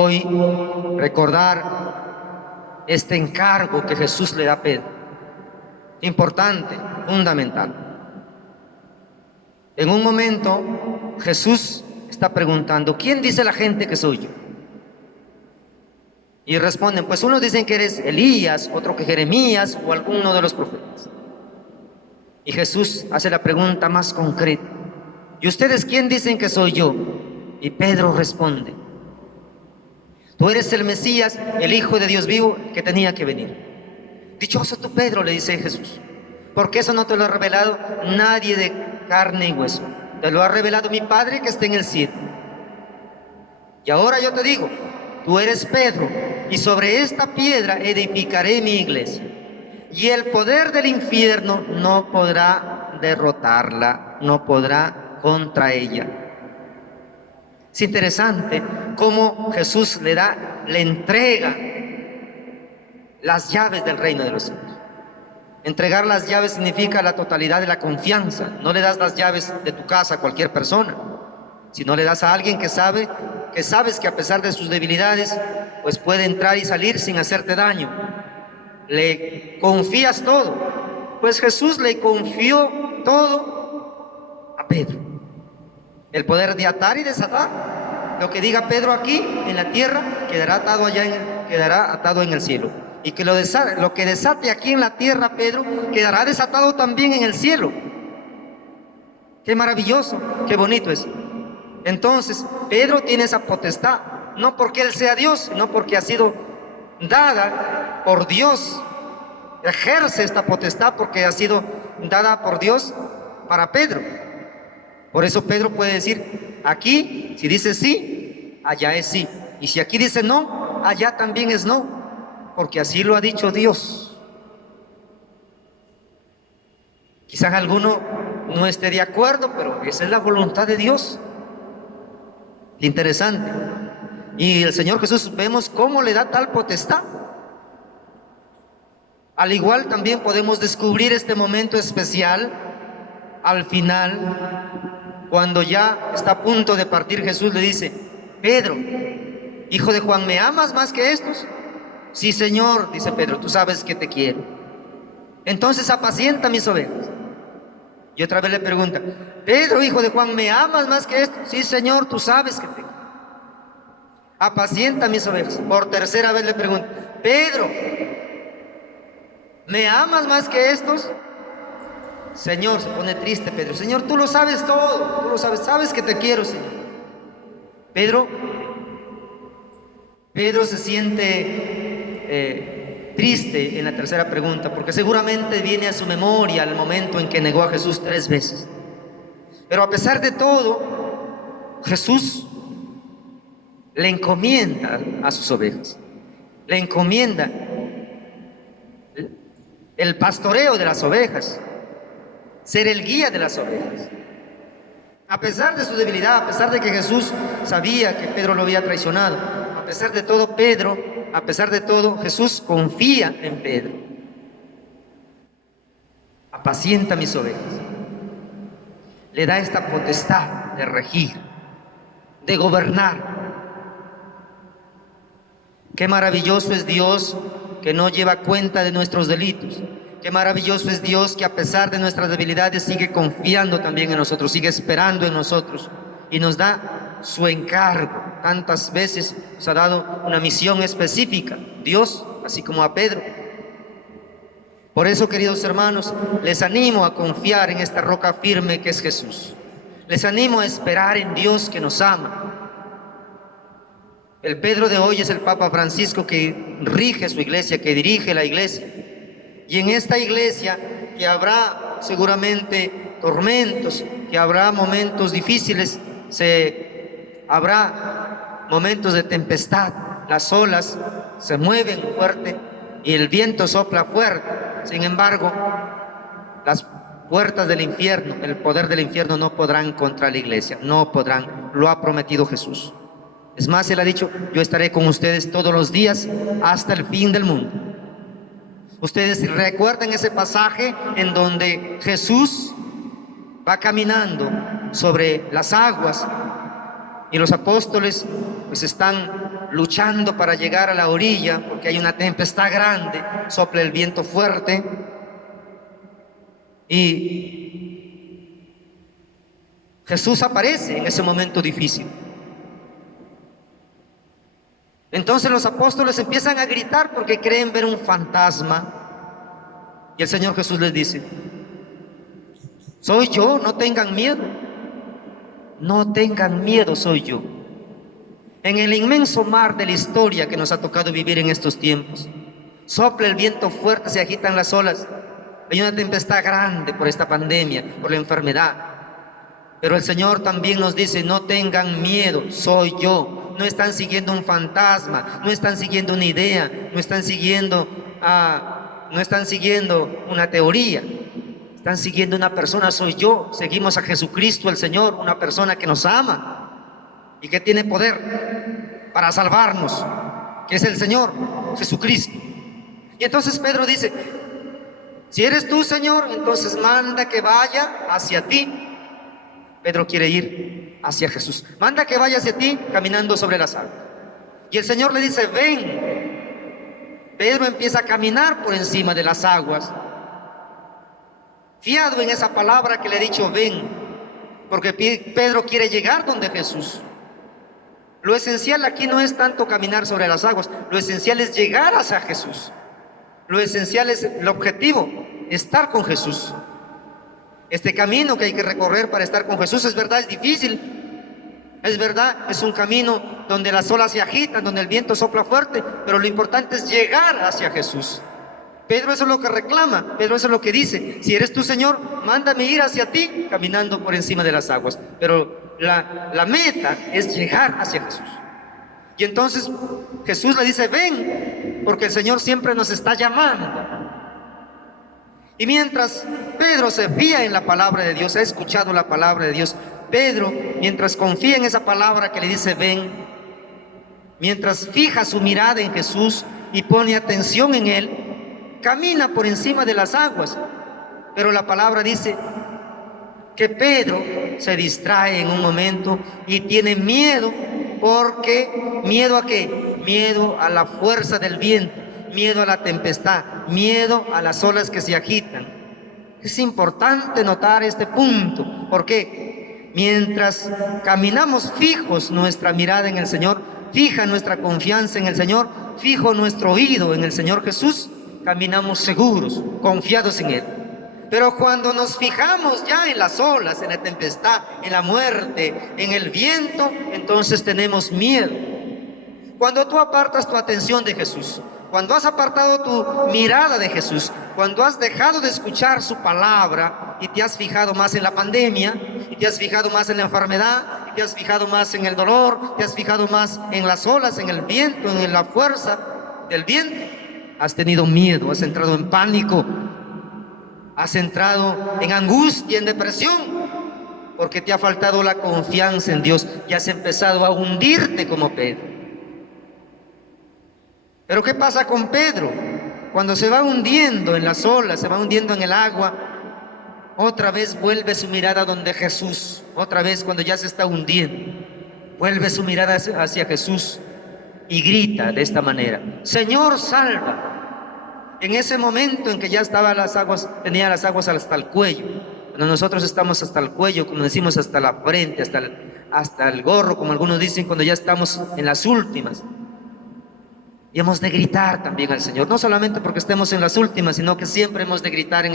hoy recordar este encargo que Jesús le da a Pedro. Importante, fundamental. En un momento Jesús está preguntando: ¿quién dice la gente que soy yo? Y responden: pues unos dicen que eres Elías, otro que Jeremías o alguno de los profetas. Y Jesús hace la pregunta más concreta: ¿y ustedes quién dicen que soy yo? Y Pedro responde: tú eres el Mesías, el Hijo de Dios vivo, que tenía que venir. Dichoso tú, Pedro, le dice Jesús, porque eso no te lo ha revelado nadie de carne y hueso, te lo ha revelado mi Padre que está en el cielo. Y ahora yo te digo: tú eres Pedro, y sobre esta piedra edificaré mi iglesia, y el poder del infierno no podrá derrotarla, no podrá contra ella. Es interesante cómo Jesús le entrega las llaves del reino de los cielos. Entregar las llaves significa la totalidad de la confianza. No le das las llaves de tu casa a cualquier persona, sino le das a alguien que sabes que a pesar de sus debilidades, pues puede entrar y salir sin hacerte daño. Le confías todo. Pues Jesús le confió todo a Pedro. El poder de atar y desatar. Lo que diga Pedro aquí en la tierra quedará atado quedará atado en el cielo. Y que lo que desate aquí en la tierra, Pedro, quedará desatado también en el cielo. Qué maravilloso, qué bonito es. Entonces, Pedro tiene esa potestad, no porque él sea Dios, sino porque ha sido dada por Dios. Ejerce esta potestad porque ha sido dada por Dios para Pedro. Por eso Pedro puede decir: aquí, si dice sí, allá es sí. Y si aquí dice no, allá también es no, porque así lo ha dicho Dios. Quizás alguno no esté de acuerdo, pero esa es la voluntad de Dios. Interesante. Y el Señor Jesús vemos cómo le da tal potestad. Al igual también podemos descubrir este momento especial al final, cuando ya está a punto de partir. Jesús le dice: Pedro, hijo de Juan, ¿me amas más que estos? Sí, Señor, dice Pedro, tú sabes que te quiero. Entonces apacienta mis ovejas. Y otra vez le pregunta: Pedro, hijo de Juan, ¿me amas más que estos? Sí, Señor, tú sabes que te quiero. Apacienta mis ovejas. Por tercera vez le pregunta: Pedro, ¿me amas más que estos? Señor, se pone triste Pedro: Señor, tú lo sabes todo, tú lo sabes que te quiero, Señor. Pedro se siente triste en la tercera pregunta, porque seguramente viene a su memoria el momento en que negó a Jesús 3 veces. Pero a pesar de todo, Jesús le encomienda a sus ovejas, le encomienda el pastoreo de las ovejas, ser el guía de las ovejas. A pesar de su debilidad, a pesar de que Jesús sabía que Pedro lo había traicionado, a pesar de todo, Jesús confía en Pedro. Apacienta mis ovejas. Le da esta potestad de regir, de gobernar. Qué maravilloso es Dios, que no lleva cuenta de nuestros delitos. Qué maravilloso es Dios, que a pesar de nuestras debilidades sigue confiando también en nosotros, sigue esperando en nosotros y nos da su encargo. Tantas veces nos ha dado una misión específica, Dios, así como a Pedro. Por eso, queridos hermanos, les animo a confiar en esta roca firme que es Jesús. Les animo a esperar en Dios que nos ama. El Pedro de hoy es el Papa Francisco, que rige su iglesia, que dirige la iglesia. Y en esta iglesia, que habrá seguramente tormentos, que habrá momentos difíciles, habrá momentos de tempestad, las olas se mueven fuerte y el viento sopla fuerte. Sin embargo, las puertas del infierno, el poder del infierno no podrán contra la iglesia, no podrán, lo ha prometido Jesús. Es más, Él ha dicho: yo estaré con ustedes todos los días hasta el fin del mundo. Ustedes recuerdan ese pasaje en donde Jesús va caminando sobre las aguas Y los apóstoles pues están luchando para llegar a la orilla porque hay una tempestad grande, sopla el viento fuerte y Jesús aparece en ese momento difícil. Entonces los apóstoles empiezan a gritar porque creen ver un fantasma. Y el Señor Jesús les dice: soy yo, no tengan miedo. No tengan miedo, soy yo. En el inmenso mar de la historia que nos ha tocado vivir en estos tiempos, sopla el viento fuerte, se agitan las olas. Hay una tempestad grande por esta pandemia, por la enfermedad. Pero el Señor también nos dice: no tengan miedo, soy yo. No están siguiendo un fantasma, no están siguiendo una idea, no están siguiendo una teoría. Están siguiendo una persona, soy yo. Seguimos a Jesucristo el Señor, una persona que nos ama y que tiene poder para salvarnos, que es el Señor Jesucristo. Y entonces Pedro dice: si eres tú, Señor, entonces manda que vaya hacia ti. Pedro quiere ir hacia Jesús. Manda que vaya hacia ti caminando sobre las aguas. Y el Señor le dice: ven. Pedro empieza a caminar por encima de las aguas, fiado en esa palabra que le he dicho, ven, porque Pedro quiere llegar donde Jesús. Lo esencial aquí no es tanto caminar sobre las aguas, lo esencial es llegar hacia Jesús. Lo esencial es el objetivo, estar con Jesús. Este camino que hay que recorrer para estar con Jesús, es verdad, es difícil. Es verdad, es un camino donde las olas se agitan, donde el viento sopla fuerte, pero lo importante es llegar hacia Jesús. Pedro eso es lo que reclama, Pedro eso es lo que dice: si eres tú, Señor, mándame ir hacia ti caminando por encima de las aguas. Pero la meta es llegar hacia Jesús. Y entonces Jesús le dice: ven, porque el Señor siempre nos está llamando. Y mientras Pedro se fía en la palabra de Dios, ha escuchado la palabra de Dios, Pedro, mientras confía en esa palabra que le dice ven, mientras fija su mirada en Jesús y pone atención en Él, camina por encima de las aguas. Pero la palabra dice que Pedro se distrae en un momento y tiene miedo. Porque, ¿miedo a qué? Miedo a la fuerza del viento, miedo a la tempestad, miedo a las olas que se agitan. Es importante notar este punto. ¿Por qué? Mientras caminamos fijos nuestra mirada en el Señor, fija nuestra confianza en el Señor, fijo nuestro oído en el Señor Jesús, caminamos seguros, confiados en Él. Pero cuando nos fijamos ya en las olas, en la tempestad, en la muerte, en el viento, entonces tenemos miedo. Cuando tú apartas tu atención de Jesús, cuando has apartado tu mirada de Jesús, cuando has dejado de escuchar su palabra y te has fijado más en la pandemia, y te has fijado más en la enfermedad, y te has fijado más en el dolor, te has fijado más en las olas, en el viento, en la fuerza del viento, has tenido miedo, has entrado en pánico, has entrado en angustia, en depresión, porque te ha faltado la confianza en Dios y has empezado a hundirte como Pedro. Pero ¿qué pasa con Pedro? Cuando se va hundiendo en las olas, se va hundiendo en el agua, otra vez vuelve su mirada donde Jesús. Otra vez, cuando ya se está hundiendo, vuelve su mirada hacia Jesús y grita de esta manera: Señor, salva. En ese momento en que ya estaba las aguas, tenía las aguas hasta el cuello. Cuando nosotros estamos hasta el cuello, como decimos, hasta la frente, hasta el gorro, como algunos dicen, cuando ya estamos en las últimas. Y hemos de gritar también al Señor, no solamente porque estemos en las últimas, sino que siempre hemos de gritar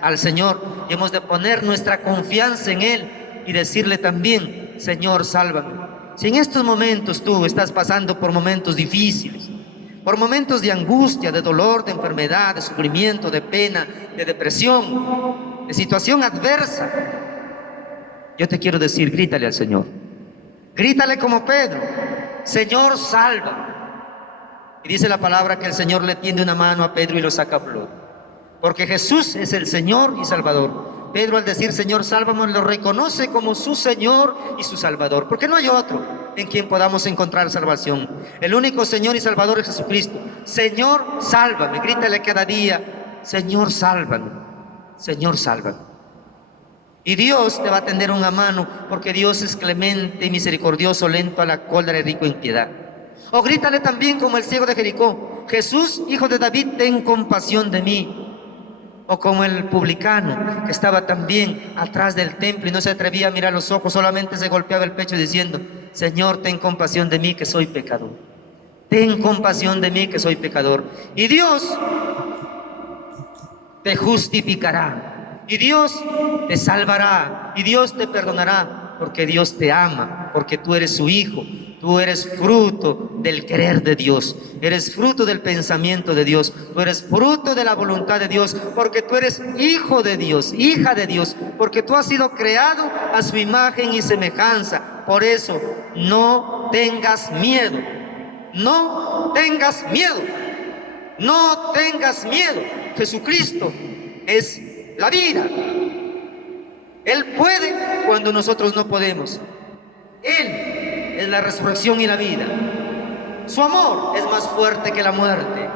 al Señor, y hemos de poner nuestra confianza en Él y decirle también: Señor, sálvame. Si en estos momentos tú estás pasando por momentos difíciles, por momentos de angustia, de dolor, de enfermedad, de sufrimiento, de pena, de depresión, de situación adversa, yo te quiero decir: grítale al Señor. Grítale como Pedro: Señor, salva. Y dice la palabra que el Señor le tiende una mano a Pedro y lo saca a flote, porque Jesús es el Señor y Salvador. Pedro, al decir Señor, sálvame, lo reconoce como su Señor y su Salvador, porque no hay otro en quien podamos encontrar salvación. El único Señor y Salvador es Jesucristo. Señor, sálvame. Grítale cada día: Señor, sálvame. Señor, sálvame. Y Dios te va a tender una mano, porque Dios es clemente y misericordioso, lento a la cólera y rico en piedad. O grítale también como el ciego de Jericó: Jesús, hijo de David, ten compasión de mí. O como el publicano, que estaba también atrás del templo y no se atrevía a mirar los ojos, solamente se golpeaba el pecho diciendo: Señor, ten compasión de mí, que soy pecador. Ten compasión de mí, que soy pecador. Y Dios te justificará, y Dios te salvará, y Dios te perdonará, porque Dios te ama, porque tú eres su hijo. Tú eres fruto del querer de Dios, eres fruto del pensamiento de Dios, tú eres fruto de la voluntad de Dios, porque tú eres hijo de Dios, hija de Dios, porque tú has sido creado a su imagen y semejanza. Por eso, no tengas miedo, no tengas miedo, no tengas miedo. Jesucristo es la vida. Él puede cuando nosotros no podemos. Él es la resurrección y la vida. Su amor es más fuerte que la muerte.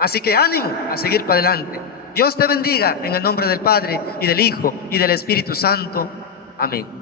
Así que ánimo a seguir para adelante. Dios te bendiga en el nombre del Padre y del Hijo y del Espíritu Santo. Amén.